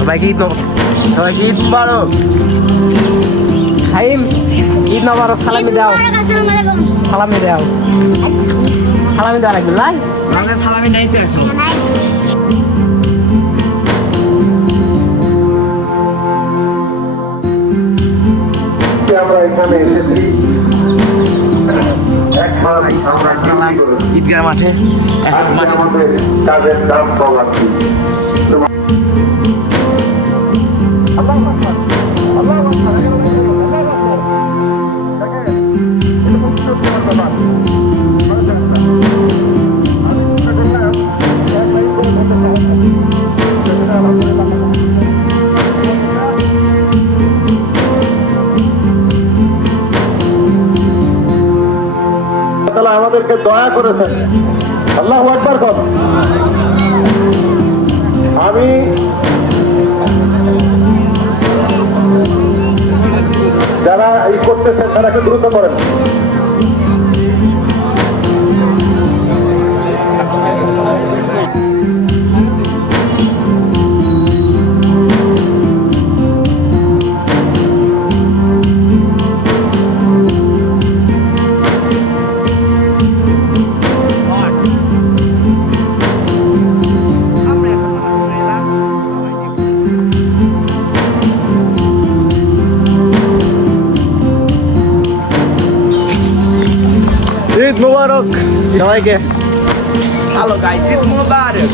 সবাইকে ঈদ মুবারক। খাইম ঈদ মুবারক, সালামি দাও, সালামি দাও, সালামি দেওয়া লাগবে লাই। সালামি নাই তো আমরা এখানে এসেছি ঈদগাহ মাঠে আমাদের কাজের দাম কমাচ্ছি। আমাদেরকে দয়া করেছেন, আল্লাহু আকবার। আমি যারা এই করতেছেন তারা একটু দ্রুত করেন। ঈদ মুবারক সবাইকে। হ্যালো গাইস, ঈদ মুবারক।